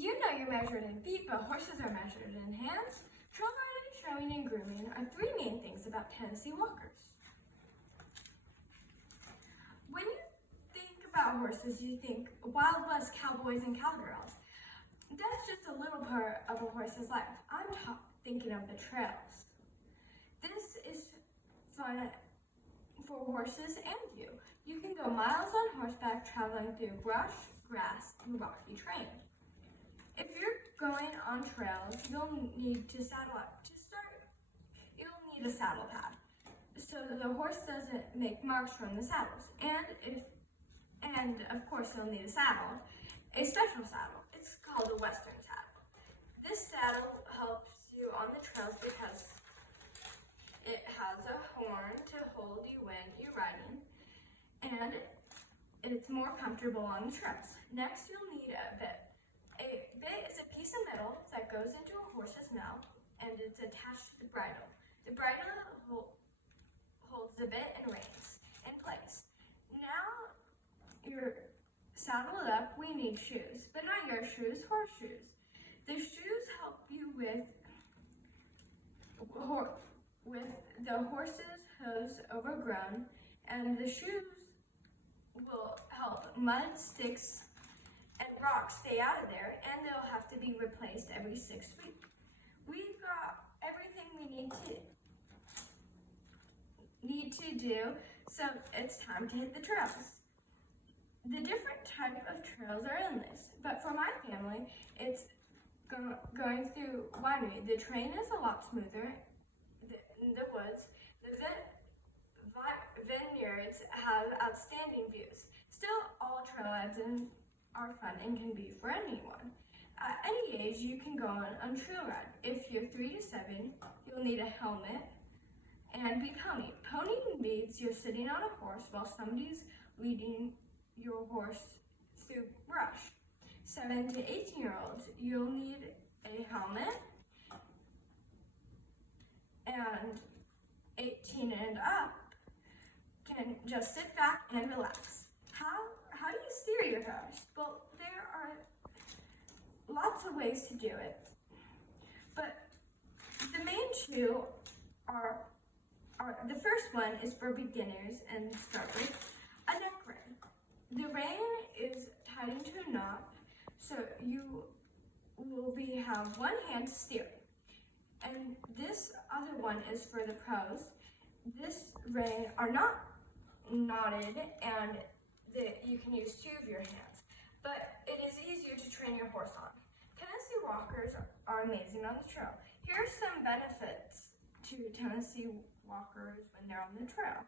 You know you're measured in feet, but horses are measured in hands. Trail riding, showing, and grooming are three main things about Tennessee walkers. When you think about horses, you think Wild West cowboys and cowgirls. That's just a little part of a horse's life. I'm thinking of the trails. This is fun for horses and you. You can go miles on horseback traveling through brush, grass, and rocky terrain. If you're going on trails, you'll need to saddle up. To start, you'll need a saddle pad so the horse doesn't make marks from the saddles. And of course you'll need a saddle, a special saddle. It's called a Western saddle. This saddle helps you on the trails because it has a horn to hold you when you're riding, and it's more comfortable on the trails. Next, you'll need a bit. A bit is a piece of metal that goes into a horse's mouth and it's attached to the bridle. The bridle holds the bit and reins in place. Now you're saddled up, we need shoes, but not your shoes, horseshoes. The shoes help you with the horse's hooves overgrown, and the shoes will help mud, sticks, and rocks stay out of there, and they'll have to be replaced every 6 weeks. We've got everything we need to do, so it's time to hit the trails. The different types of trails are endless, but for my family, it's going through winery. The terrain is a lot smoother in the woods. The vineyards have outstanding views. Still, all trailheads are fun and can be for anyone. At any age, you can go on a trail ride. If you're 3 to 7, you'll need a helmet and be pony. Pony means you're sitting on a horse while somebody's leading your horse through brush. 7 to 18-year-olds, you'll need a helmet, and 18 and up can just sit back and relax. How do you steer your horse? Well, there are lots of ways to do it, but the main two are the first one is for beginners and starters, a neck rein. The rein is tied into a knot, so you will have one hand to steer. And this other one is for the pros. This rein are not knotted, and you can use 2 of your hands, but it is easier to train your horse on. Tennessee walkers are amazing on the trail. Here are some benefits to Tennessee walkers when they're on the trail.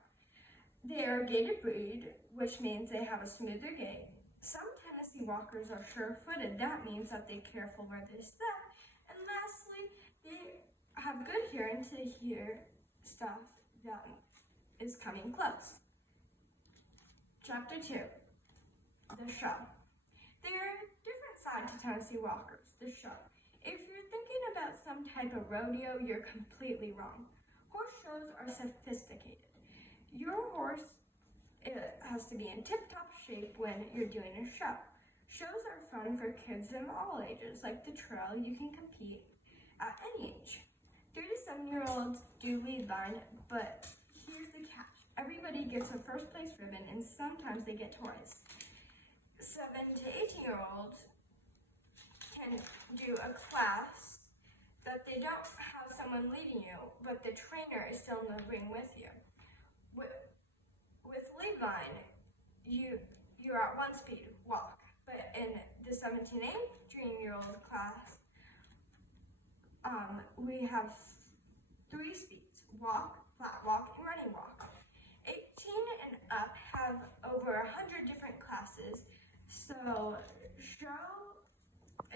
They are a gaited breed, which means they have a smoother gait. Some Tennessee walkers are sure-footed. That means that they're careful where they step. And lastly, they have good hearing to hear stuff that is coming close. Chapter 2, the show. There are different sides to Tennessee walkers, the show. If you're thinking about some type of rodeo, you're completely wrong. Horse shows are sophisticated. Your horse has to be in tip-top shape when you're doing a show. Shows are fun for kids of all ages. Like the trail, you can compete at any age. 3 to 7-year-olds do lead line, but here's the catch. Everybody gets a first place ribbon, and sometimes they get toys. 7 to 18-year-olds can do a class that they don't have someone leading you, but the trainer is still in the ring with you. With lead line, you're at 1 speed, walk. But in the 17 to 18-year-old class, we have 3 speeds, walk, flat walk, and running walk. 18 and up have over 100 different classes, so show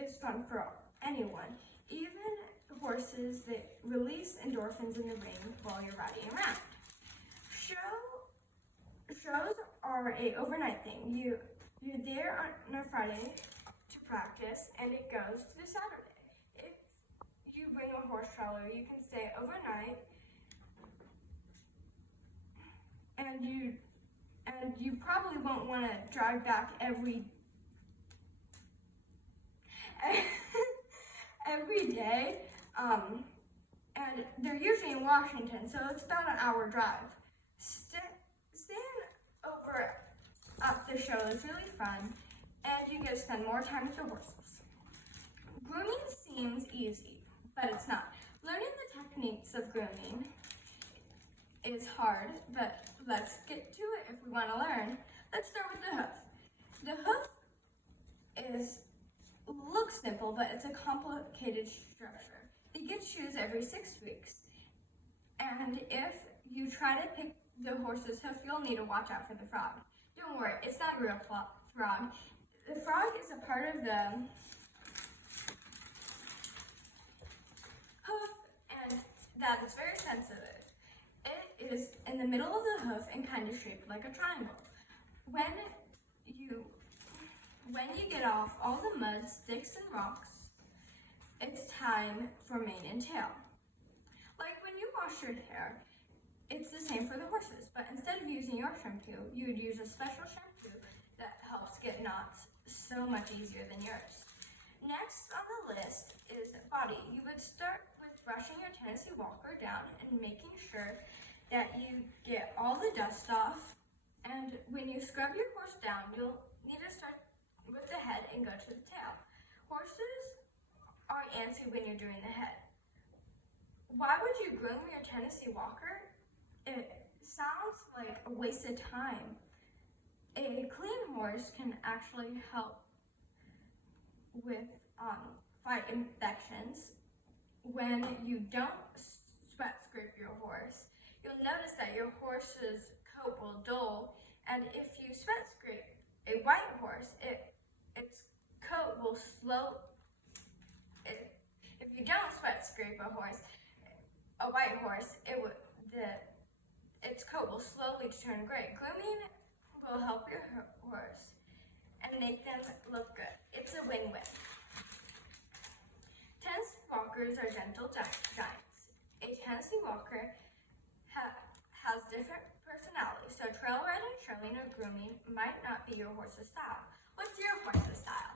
is fun for anyone, even horses that release endorphins in the ring while you're riding around. Shows are a overnight thing. You're there on a Friday to practice, and it goes to the Saturday. If you bring a horse trailer, you can stay overnight, and you probably won't want to drive back every every day, and they're usually in Washington, so it's about an hour drive. Staying over at the show is really fun, and you get to spend more time with the horses. Grooming seems easy, but it's not. Learning the techniques of grooming is hard, but let's get to it if we want to learn. Let's start with the hoof. The hoof looks simple, but it's a complicated structure. You get shoes every 6 weeks, and if you try to pick the horse's hoof, you'll need to watch out for the frog. Don't worry, it's not a real frog. The frog is a part of the hoof, and that is very sensitive. It is in the middle of the hoof and kind of shaped like a triangle. When you get off all the mud, sticks, and rocks, it's time for mane and tail. Like when you wash your hair, it's the same for the horses, but instead of using your shampoo, you would use a special shampoo that helps get knots so much easier than yours. Next on the list is body. You would start with brushing your Tennessee Walker down and making sure that you get all the dust off. And when you scrub your horse down, you'll need to start with the head and go to the tail. Horses are antsy when you're doing the head. Why would you groom your Tennessee Walker? It sounds like a waste of time. A clean horse can actually help with fight infections. When you don't sweat scrape your horse, you'll notice that your horse's coat will dull, and if you sweat scrape a white horse, its coat will if you don't sweat scrape a white horse, its coat will slowly turn gray. Grooming will help your horse and make them look good. It's a win-win. Tennessee Walkers are gentle giants. A Tennessee Walker has different personalities, so trail riding, showing, or grooming might not be your horse's style. What's your horse's style?